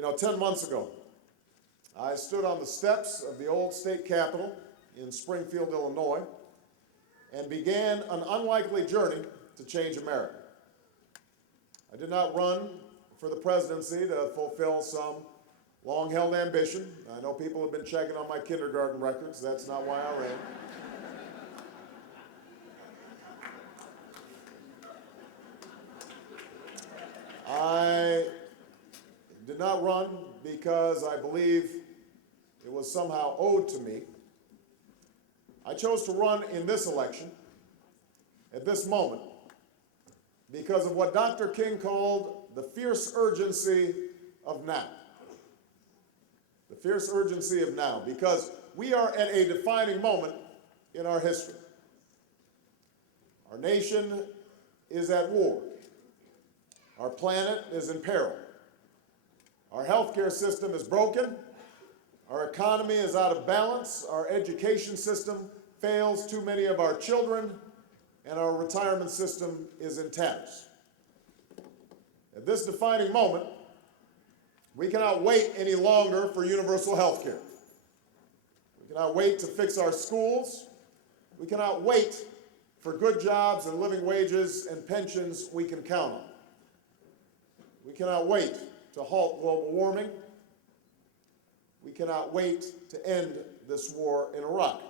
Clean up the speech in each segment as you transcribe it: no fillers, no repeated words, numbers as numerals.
10 months ago, I stood on the steps of the old state capitol in Springfield, Illinois, and began an unlikely journey to change America. I did not run for the presidency to fulfill some long-held ambition. I know people have been checking on my kindergarten records. That's not why I ran. I did not run because I believe it was somehow owed to me. I chose to run in this election, at this moment, because of what Dr. King called the fierce urgency of now. The fierce urgency of now, because we are at a defining moment in our history. Our nation is at war. Our planet is in peril. Our healthcare system is broken. Our economy is out of balance. Our education system fails too many of our children, and our retirement system is in tatters. At this defining moment, we cannot wait any longer for universal health care. We cannot wait to fix our schools. We cannot wait for good jobs and living wages and pensions we can count on. We cannot wait to halt global warming. We cannot wait to end this war in Iraq.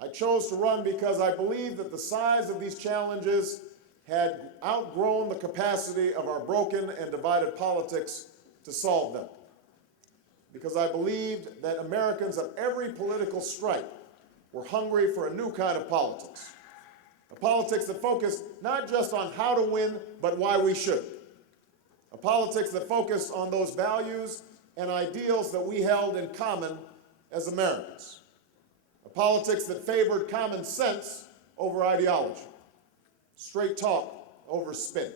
I chose to run because I believe that the size of these challenges had outgrown the capacity of our broken and divided politics to solve them. Because I believed that Americans of every political stripe were hungry for a new kind of politics. A politics that focused not just on how to win, but why we should. A politics that focused on those values and ideals that we held in common as Americans. A politics that favored common sense over ideology. Straight talk over spin.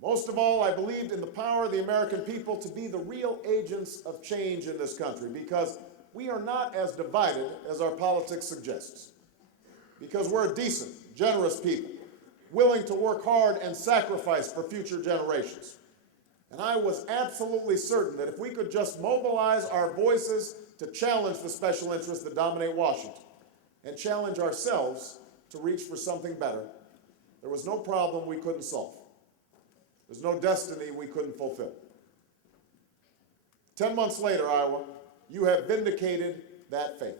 Most of all, I believed in the power of the American people to be the real agents of change in this country, because we are not as divided as our politics suggests. Because we're a decent, generous people, willing to work hard and sacrifice for future generations. And I was absolutely certain that if we could just mobilize our voices to challenge the special interests that dominate Washington and challenge ourselves to reach for something better, there was no problem we couldn't solve. There's no destiny we couldn't fulfill. 10 months later, Iowa, you have vindicated that faith.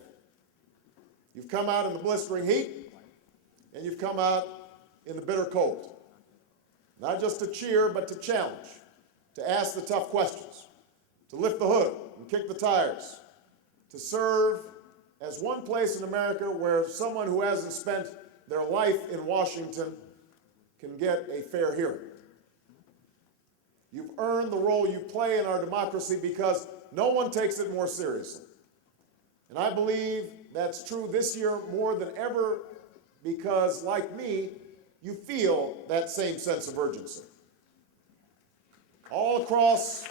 You've come out in the blistering heat, and you've come out in the bitter cold. Not just to cheer, but to challenge, to ask the tough questions, to lift the hood and kick the tires, to serve as one place in America where someone who hasn't spent their life in Washington can get a fair hearing. You've earned the role you play in our democracy because no one takes it more seriously. And I believe that's true this year more than ever because, like me, you feel that same sense of urgency. All across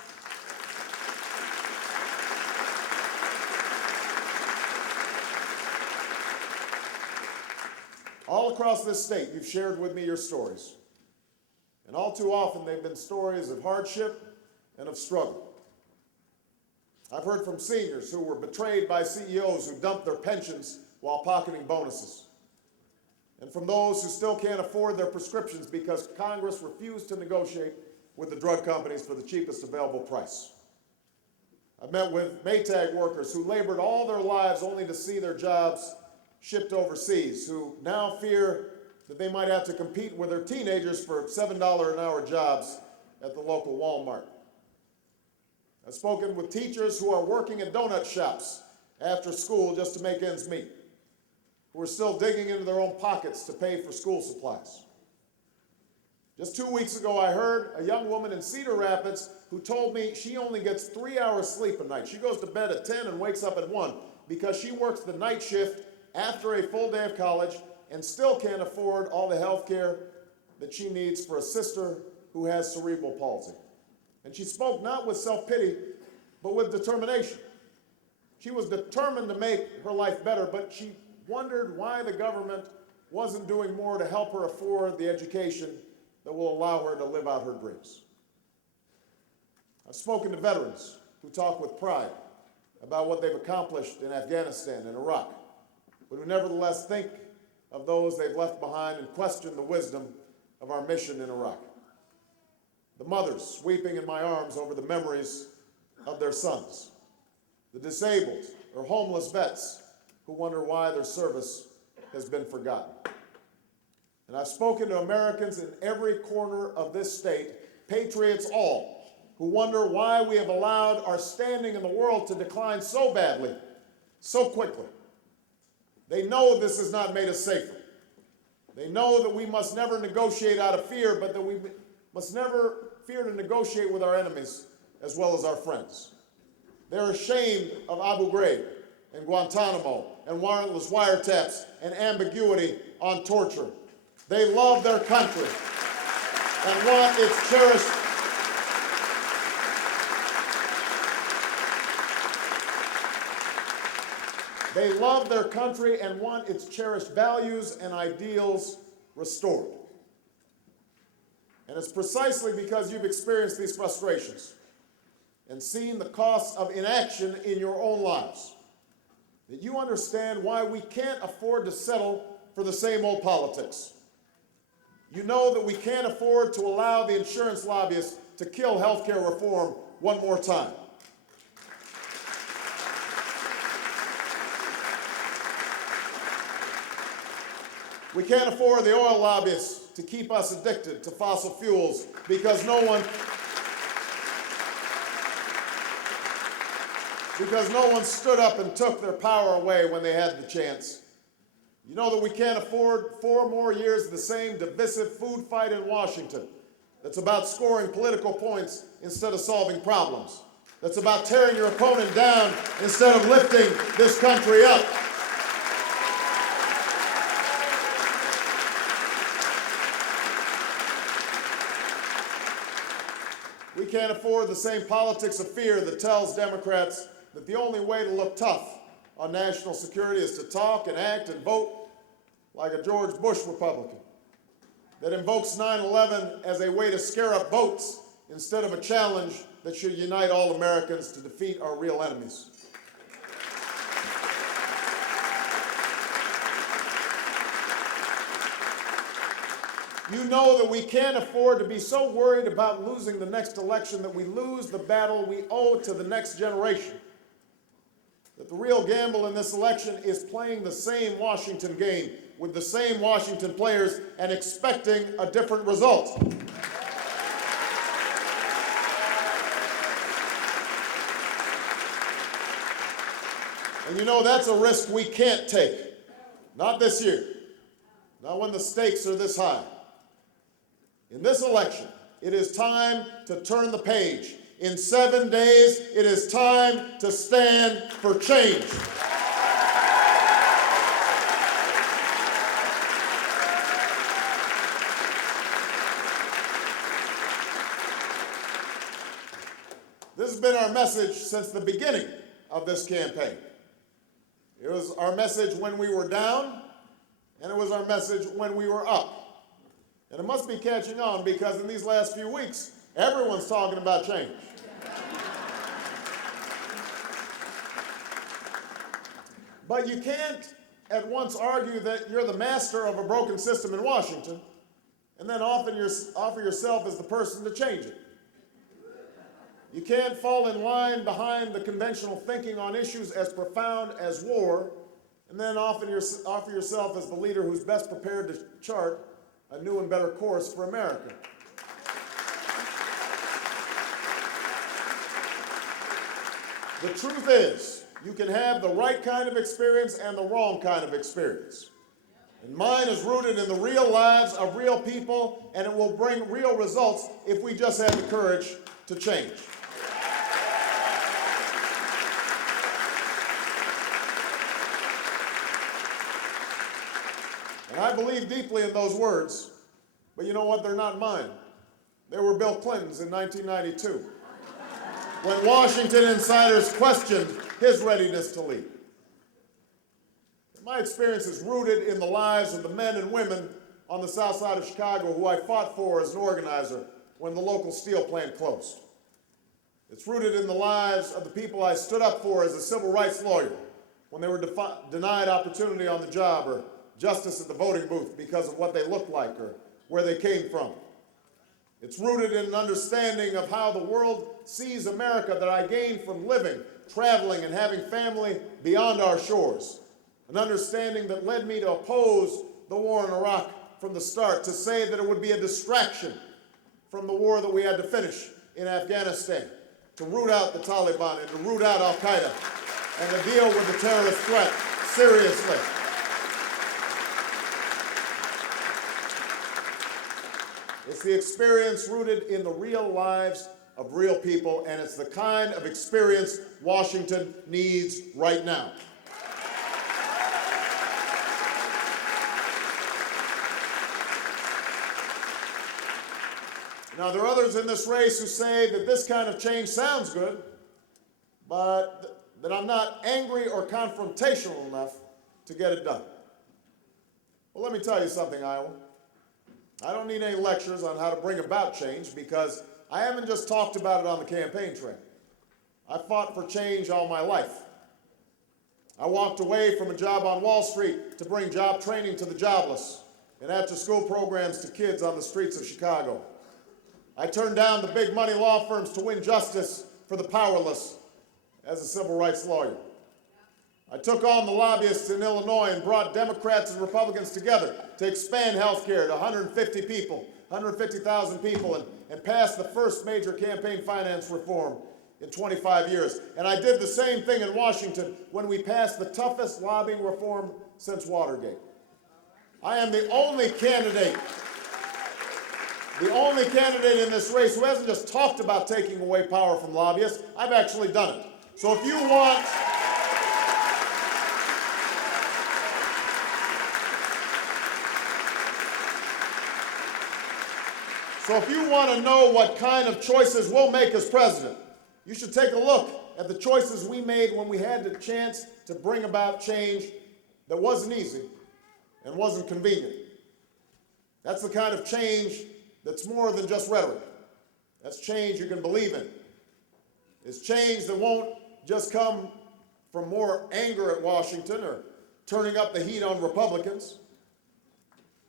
this state, you've shared with me your stories. And all too often, they've been stories of hardship and of struggle. I've heard from seniors who were betrayed by CEOs who dumped their pensions while pocketing bonuses. And from those who still can't afford their prescriptions because Congress refused to negotiate with the drug companies for the cheapest available price. I've met with Maytag workers who labored all their lives only to see their jobs shipped overseas, who now fear that they might have to compete with their teenagers for $7 an hour jobs at the local Walmart. I've spoken with teachers who are working in donut shops after school just to make ends meet, who are still digging into their own pockets to pay for school supplies. Just 2 weeks ago, I heard a young woman in Cedar Rapids who told me she only gets 3 hours sleep a night. She goes to bed at 10 and wakes up at 1 because she works the night shift after a full day of college and still can't afford all the health care that she needs for a sister who has cerebral palsy. And she spoke not with self-pity, but with determination. She was determined to make her life better, but she wondered why the government wasn't doing more to help her afford the education that will allow her to live out her dreams. I've spoken to veterans who talk with pride about what they've accomplished in Afghanistan and Iraq, but who nevertheless think of those they've left behind and question the wisdom of our mission in Iraq. The mothers weeping in my arms over the memories of their sons. The disabled or homeless vets who wonder why their service has been forgotten. And I've spoken to Americans in every corner of this state, patriots all, who wonder why we have allowed our standing in the world to decline so badly, so quickly. They know this has not made us safer. They know that we must never negotiate out of fear, but that we must never fear to negotiate with our enemies as well as our friends. They're ashamed of Abu Ghraib and Guantanamo and warrantless wiretaps and ambiguity on torture. They love their country and want its cherished They love their country and want its cherished values and ideals restored. And it's precisely because you've experienced these frustrations and seen the costs of inaction in your own lives that you understand why we can't afford to settle for the same old politics. You know that we can't afford to allow the insurance lobbyists to kill health care reform one more time. We can't afford the oil lobbyists to keep us addicted to fossil fuels because no one stood up and took their power away when they had the chance. You know that we can't afford 4 more years of the same divisive food fight in Washington that's about scoring political points instead of solving problems, that's about tearing your opponent down instead of lifting this country up. We can't afford the same politics of fear that tells Democrats that the only way to look tough on national security is to talk and act and vote like a George Bush Republican, that invokes 9/11 as a way to scare up votes instead of a challenge that should unite all Americans to defeat our real enemies. You know that we can't afford to be so worried about losing the next election that we lose the battle we owe to the next generation. That the real gamble in this election is playing the same Washington game with the same Washington players and expecting a different result. And you know that's a risk we can't take. Not this year. Not when the stakes are this high. In this election, it is time to turn the page. In 7 days, it is time to stand for change. This has been our message since the beginning of this campaign. It was our message when we were down, and it was our message when we were up. And it must be catching on because in these last few weeks, everyone's talking about change. But you can't at once argue that you're the master of a broken system in Washington and then offer yourself as the person to change it. You can't fall in line behind the conventional thinking on issues as profound as war and then offer yourself as the leader who's best prepared to chart a new and better course for America. The truth is, you can have the right kind of experience and the wrong kind of experience. And mine is rooted in the real lives of real people, and it will bring real results if we just have the courage to change. And I believe deeply in those words, but you know what? They're not mine. They were Bill Clinton's in 1992, when Washington insiders questioned his readiness to lead. My experience is rooted in the lives of the men and women on the south side of Chicago who I fought for as an organizer when the local steel plant closed. It's rooted in the lives of the people I stood up for as a civil rights lawyer when they were denied opportunity on the job or justice at the voting booth because of what they looked like or where they came from. It's rooted in an understanding of how the world sees America that I gained from living, traveling, and having family beyond our shores. An understanding that led me to oppose the war in Iraq from the start, to say that it would be a distraction from the war that we had to finish in Afghanistan, to root out the Taliban and to root out al-Qaeda and to deal with the terrorist threat seriously. It's the experience rooted in the real lives of real people, and it's the kind of experience Washington needs right now. Now, there are others in this race who say that this kind of change sounds good, but that I'm not angry or confrontational enough to get it done. Well, let me tell you something, Iowa. I don't need any lectures on how to bring about change, because I haven't just talked about it on the campaign trail. I fought for change all my life. I walked away from a job on Wall Street to bring job training to the jobless and after-school programs to kids on the streets of Chicago. I turned down the big money law firms to win justice for the powerless as a civil rights lawyer. I took on the lobbyists in Illinois and brought Democrats and Republicans together to expand health care to 150,000 people, and pass the first major campaign finance reform in 25 years. And I did the same thing in Washington when we passed the toughest lobbying reform since Watergate. I am the only candidate in this race who hasn't just talked about taking away power from lobbyists. I've actually done it. So if you want to know what kind of choices we'll make as president, you should take a look at the choices we made when we had the chance to bring about change that wasn't easy and wasn't convenient. That's the kind of change that's more than just rhetoric. That's change you can believe in. It's change that won't just come from more anger at Washington or turning up the heat on Republicans.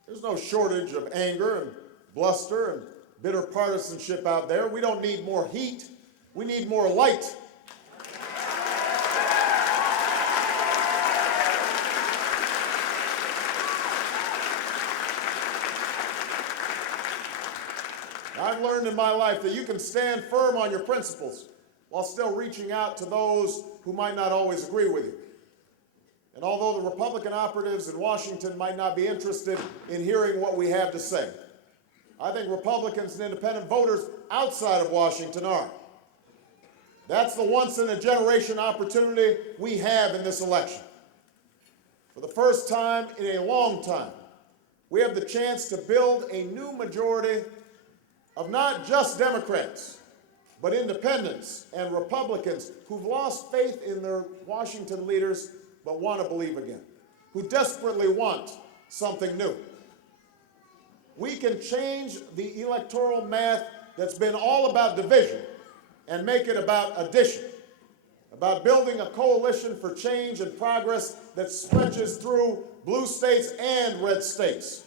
There's no shortage of anger and bluster and bitter partisanship out there. We don't need more heat. We need more light. I've learned in my life that you can stand firm on your principles while still reaching out to those who might not always agree with you. And although the Republican operatives in Washington might not be interested in hearing what we have to say, I think Republicans and independent voters outside of Washington are. That's the once-in-a-generation opportunity we have in this election. For the first time in a long time, we have the chance to build a new majority of not just Democrats, but independents and Republicans who've lost faith in their Washington leaders but want to believe again, who desperately want something new. We can change the electoral math that's been all about division and make it about addition, about building a coalition for change and progress that stretches through blue states and red states.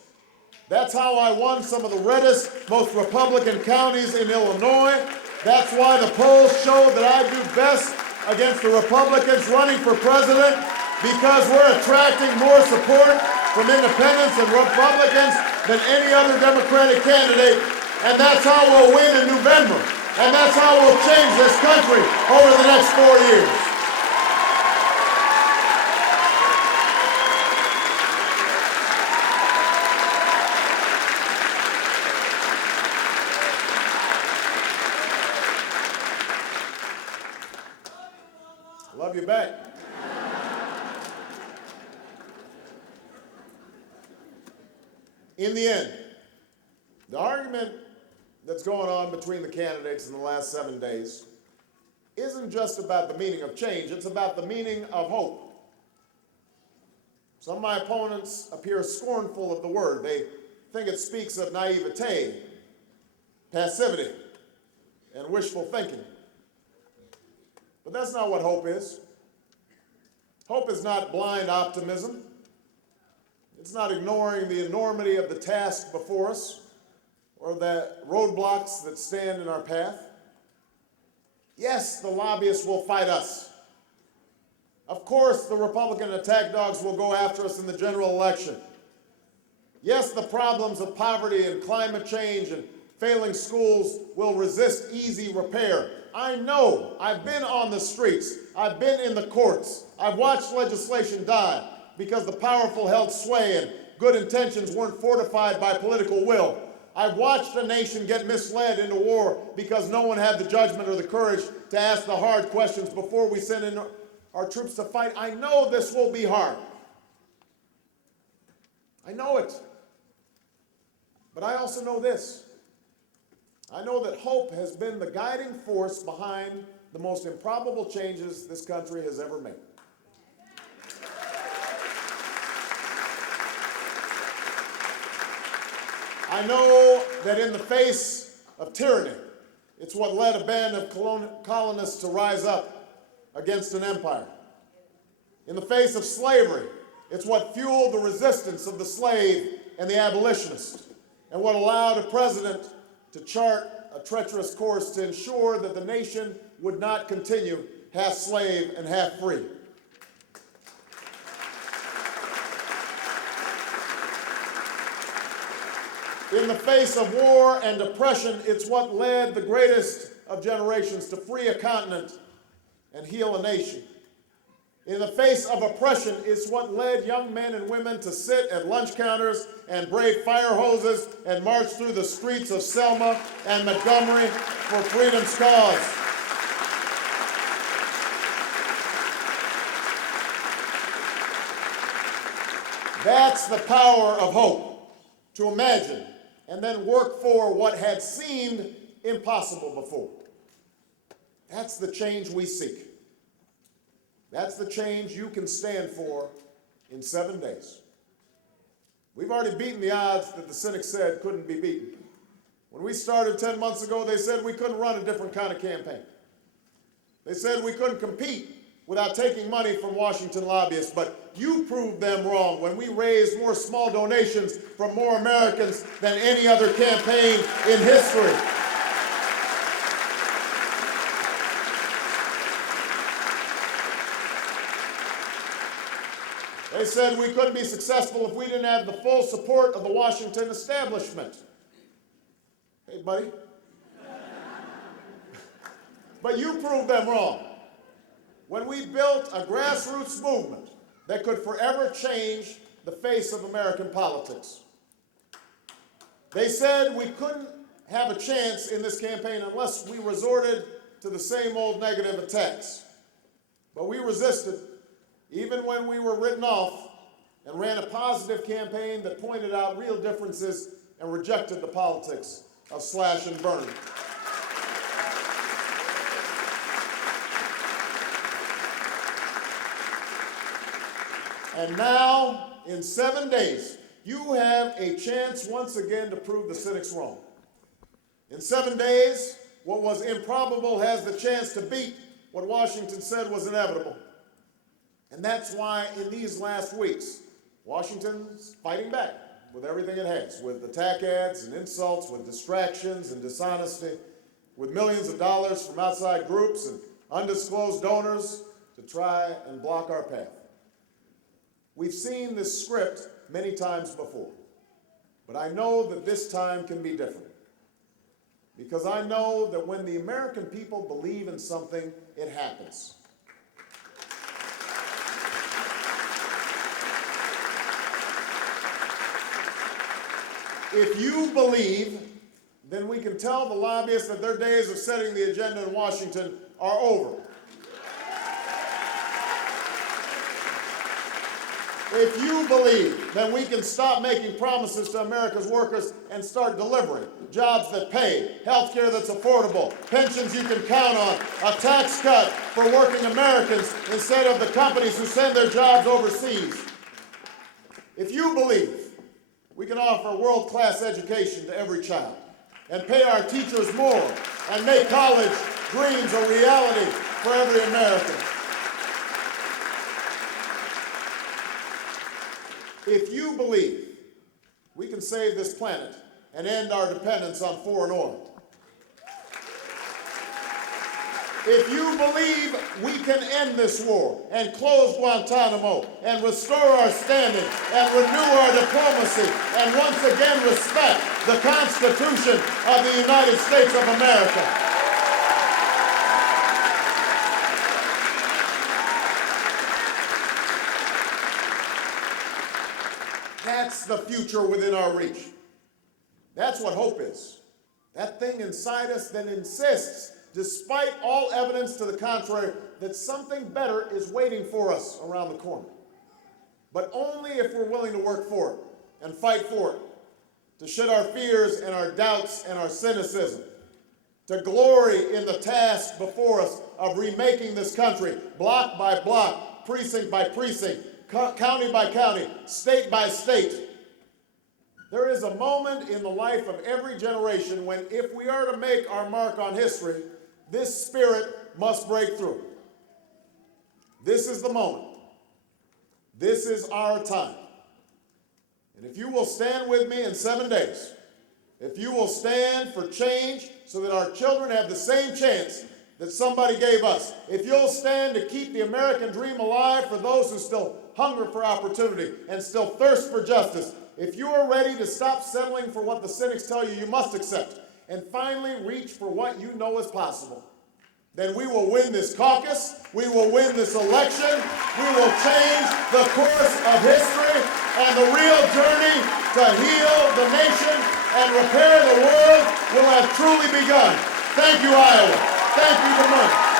That's how I won some of the reddest, most Republican counties in Illinois. That's why the polls show that I do best against the Republicans running for president, because we're attracting more support from independents and Republicans than any other Democratic candidate. And that's how we'll win in November. And that's how we'll change this country over the next 4 years. Love you back. In the end, the argument that's going on between the candidates in the last 7 days isn't just about the meaning of change, it's about the meaning of hope. Some of my opponents appear scornful of the word. They think it speaks of naivete, passivity, and wishful thinking. But that's not what hope is. Hope is not blind optimism. It's not ignoring the enormity of the task before us or the roadblocks that stand in our path. Yes, the lobbyists will fight us. Of course, the Republican attack dogs will go after us in the general election. Yes, the problems of poverty and climate change and failing schools will resist easy repair. I know. I've been on the streets. I've been in the courts. I've watched legislation die because the powerful held sway and good intentions weren't fortified by political will. I've watched a nation get misled into war because no one had the judgment or the courage to ask the hard questions before we sent in our troops to fight. I know this will be hard. I know it. But I also know this. I know that hope has been the guiding force behind the most improbable changes this country has ever made. I know that in the face of tyranny, it's what led a band of colonists to rise up against an empire. In the face of slavery, it's what fueled the resistance of the slave and the abolitionist, and what allowed a president to chart a treacherous course to ensure that the nation would not continue half slave and half free. In the face of war and oppression, it's what led the greatest of generations to free a continent and heal a nation. In the face of oppression, it's what led young men and women to sit at lunch counters and brave fire hoses and march through the streets of Selma and Montgomery for freedom's cause. That's the power of hope, to imagine and then work for what had seemed impossible before. That's the change we seek. That's the change you can stand for in 7 days. We've already beaten the odds that the cynics said couldn't be beaten. When we started 10 months ago, they said we couldn't run a different kind of campaign. They said we couldn't compete without taking money from Washington lobbyists, but you proved them wrong when we raised more small donations from more Americans than any other campaign in history. They said we couldn't be successful if we didn't have the full support of the Washington establishment. Hey, buddy. But you proved them wrong. When we built a grassroots movement that could forever change the face of American politics. They said we couldn't have a chance in this campaign unless we resorted to the same old negative attacks. But we resisted, even when we were written off, and ran a positive campaign that pointed out real differences and rejected the politics of slash and burn. And now, in 7 days, you have a chance once again to prove the cynics wrong. In 7 days, what was improbable has the chance to beat what Washington said was inevitable. And that's why in these last weeks, Washington's fighting back with everything it has, with attack ads and insults, with distractions and dishonesty, with millions of dollars from outside groups and undisclosed donors to try and block our path. We've seen this script many times before, but I know that this time can be different. Because I know that when the American people believe in something, it happens. If you believe, then we can tell the lobbyists that their days of setting the agenda in Washington are over. If you believe, then we can stop making promises to America's workers and start delivering jobs that pay, health care that's affordable, pensions you can count on, a tax cut for working Americans instead of the companies who send their jobs overseas. If you believe we can offer world-class education to every child and pay our teachers more and make college dreams a reality for every American. If you believe we can save this planet and end our dependence on foreign oil, if you believe we can end this war and close Guantanamo and restore our standing and renew our diplomacy and once again respect the Constitution of the United States of America, that's the future within our reach. That's what hope is. That thing inside us that insists, despite all evidence to the contrary, that something better is waiting for us around the corner. But only if we're willing to work for it and fight for it, to shed our fears and our doubts and our cynicism, to glory in the task before us of remaking this country block by block, precinct by precinct, county by county, state by state. There is a moment in the life of every generation when, if we are to make our mark on history, this spirit must break through. This is the moment. This is our time. And if you will stand with me in 7 days, if you will stand for change so that our children have the same chance that somebody gave us, if you'll stand to keep the American dream alive for those who still hunger for opportunity and still thirst for justice, if you are ready to stop settling for what the cynics tell you you must accept and finally reach for what you know is possible, then we will win this caucus, we will win this election, we will change the course of history, and the real journey to heal the nation and repair the world will have truly begun. Thank you, Iowa. Thank you, Des Moines.